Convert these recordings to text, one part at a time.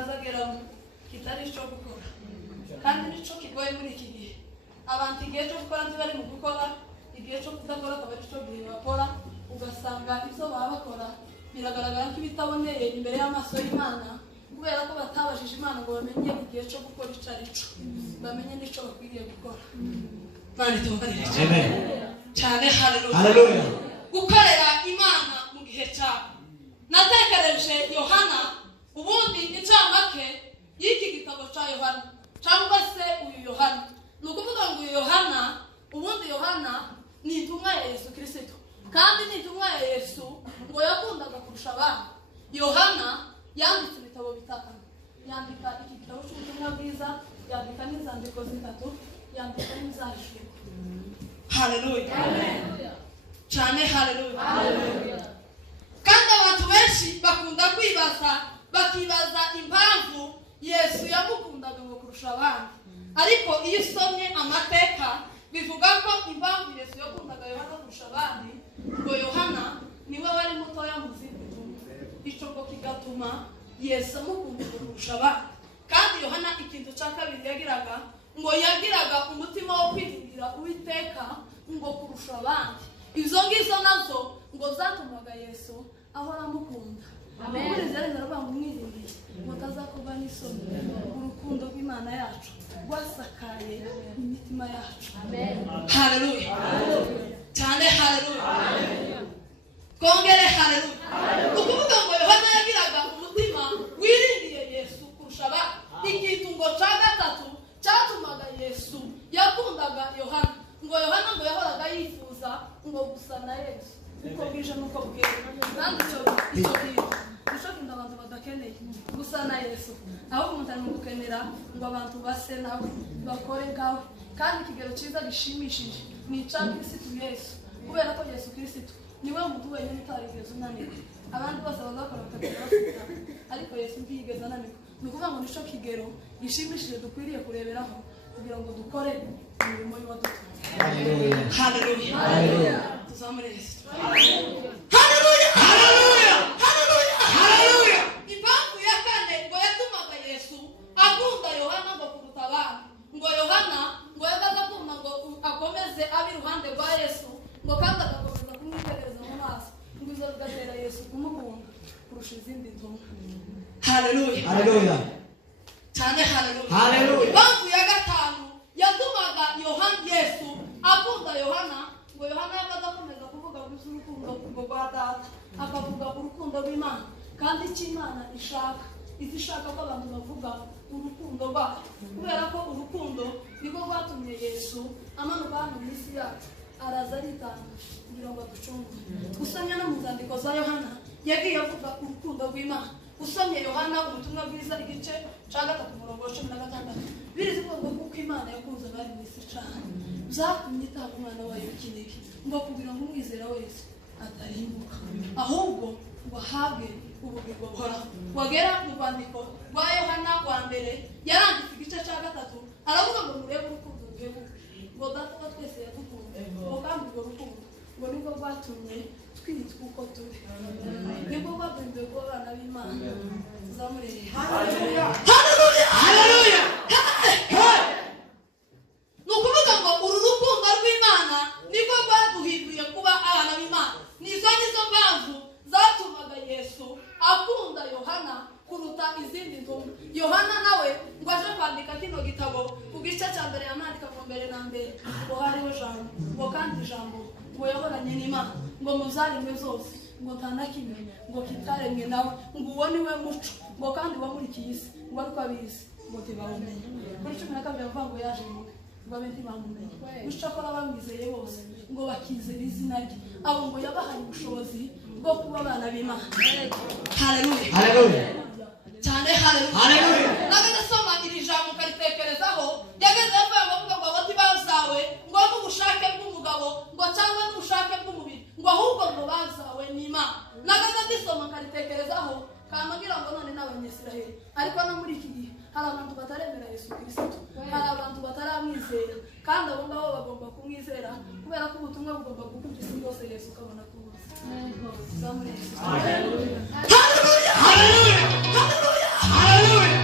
kimazageramo kitari cyo gukora kandi nico kigoye muri iki gihe abantu igihe cyo gukora ntibari mu gukora igihe cyo kudakora akaba ari cyo gihe bakora ugasanga ibyo baba bakora biragaragara ko ibitaboneye imbere y'amaso y'Imana kubera ko batabajije Imana ngo bamenye igihe cyo gukora icyo ari cyo bamenye n'icyo bakwiriye gukora. Bari tubarire cyane haleluya gukorera Imana mu gihe cyawe. Natekereje Yohana ubundi incamake y'iki gitabo cya Yohana cyangwa se uyu Yohana ni ukuvuga ngo uyu Yohana ubundi Yohana ni intumwa ya Yesu Kristo kandi ni intumwa ya Yesu ngo yakundaga kurusha abandi. Yohana yanditse ibitabo bitatu, yandika iki gitabo cy'ubutumwa bwiza, yandika n'inzandiko zitatu, yandika n'izahishwe. Haleluya cyane haleluya. Kandi abantu benshi bakunda bakibaza impamvu Yesu yamukundaga ngo kurusha abandi, ariko iyo usomye amateka bivuga ko impamvu Yesu yakundaga Yohana kurusha abandi ngo Yohana niwe wari mutoya mu zindi ntumwa, icyo ngo kigatuma Yesu amukunda kurusha abandi. Kandi Yohana ikintu cya kabiri yagiraga umutima wo kwiringira Uwiteka ngo kurusha abandi. Izo ngizo nazo ngo zatumaga Yesu ahora amukunda. Amen. Muri zari narabanga umwiringiye mutazakorwa n'isoni urukundo rw'Imana yacu rwasakaye imitima yacu. Amen. Haleluya cyane haleluya. Kongere haleluya. Ukuvuga ngo Yohana yagiraga umutima wiringiye Yesu kurusha abandi. Ikintu ngo cya gatatu cyatumaga Yesu yakundaga Yohana ngo Yohana ngo yahoraga yifuza ngo gusa na Yesu uko bwije nuko bwije. Kandi cyo kintu abantu badakeneye gusa na Yesu, aho umuntu ari gukenera ngo abantu base nawe bakore ngawe. Kandi ikigero cyiza gishimishije ni icya Kristo Yesu, kubera ko Yesu Kristo niwe muntu wenyine utarigeze unanirwa. Abandi bose bazakora bakagera bafite, ariko Yesu ntiyigeze ananirwa. Ni ukuvuga ngo nicyo kigero gishimishije dukwiriye kureberaho kugira ngo dukore imirimo y'uwadutumye. Haleluya haleluya. Tuzamure Yesu. Haleluya haleluya haleluya. Impamvu ya kane ngo yatumaga Yesu akunda Yohana ngo kuruta abandi, ngo Yohana ngo yagaza kumva ngo akomeze abi iruhande rwa Yesu, ngo kandi agakomeza kumwitegereza mu maso, ngo izo bigatera Yesu kumukunda kurusha izindi ntumwa. Haleluya haleluya cyane haleluya. Impamvu ya gatanu yatumaga Yesu akunda Yohana, ngo Yohana yagaza akomeza kuvuga urukundo rwa Data, akavuga urukundo rw'Imana. Kandi icyo Imana ishaka ko abantu bavuga urukundo rwayo, kubera ko urukundo nibwo rwatumye Yesu amanuka hano mu isi yacu, araza aritanga kugira ngo aducungure. Usomye no mu nzandiko za Yohana yagiye avuga urukundo rw'Imana. Usomye Yohana ubutumwa bwiza igice cya 3:16 birizi ko kuko Imana yakunze abari mu isi cyane byatumye itanga umwana wayo w'ikinege ngo kugira ngo umwizera wese atarimbuka ahubwo bahabwe ubugingo buhoraho. Wagera mu rwandiko rwa Yohana wa mbere yaranditse igice cya 3 aravuga ngo murebe urukundo rw'Imana, ngo Data twese yadukunze, ngo kandi urwo rukundo ngo nibwo rwatumye twitwa uko turi, nibwo rwatumye ko abana b'Imana. Tuzamurere haleluya haleluya. Ni ukuvuga ngo uru rukundo rw'Imana nibwo rwaduhinduriye kuba abana b'Imana. Nizo mpamvu zatumaga Yesu akunda Yohana kuruta izindi ntumwa. Yohana nawe ngo aje kwandika kino gitabo ku gice cya mbere yamandika ngo mbere na mbere ngo hariho jambo, ngo kandi ijambo ngo yahoranye n'Imana, ngo muzaremwe zose ngo nta na kimwe ngo kitaremwe nawe, ngo uwo ni we muco, ngo kandi wamurikiye isi, ngo ariko abizi ngo ntibawumenye. Kuri 12 bavuga ngo yaje ngo babe ntibamumenye, gushakora bamwizeye bose ngo bakizera izina rye, abo ngo yabahaye ubushobozi bwo kuba abana b'Imana. Haleluya haleluya cyane haleluya. Nageze soma iri jambo karitekerezaho, yageze avuga ngo abati bazawe ngo n'ubushake bw'umugabo ngo cyangwa n'ubushake bw'umubiri, ngo ahubwo ngo bazawe n'Imana. Nageze ndisoma karitekerezaho kamagira ngo none n'Abanyisiraheli, ariko no muri iki gihe hari abantu bataremera Yesu Kristo, hari abantu bataramwizera, kandi abo ngabo bagomba kumwizera kubera ko ubutumwa bugomba gukwira isi yose Yesu kabona kubuza. Haleluya haleluya haleluya haleluya.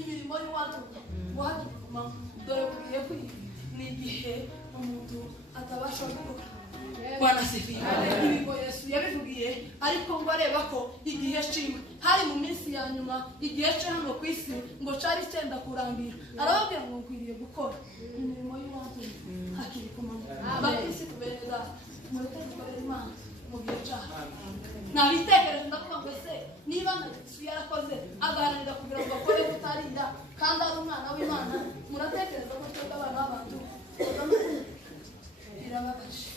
imirimo y'uwatumye guhaguruma dore bugiye kwiga ni igihe umuntu atabasha gukora. Bwana sifiwe. Ibigo Yesu yabivugiye ariko ngo areba ko igihe ciwe hari mu minsi ya nyuma, igihe cyo hano ku isi ngo cari cyenda kurangira, arababwira ngo nkwiriye gukora imirimo y'uwatumye hakiri ku manywa. Abakirisi tubereza mureke dukorere Imana mu gihe cyacu. Nabitekereje ndavuga ngo ese niba na Yesu yarakoze agaharanira kugira ngo akore gutarinda kandi ari umwana w'Imana, muratekereza ko twebwe abana b'abantu birababaje.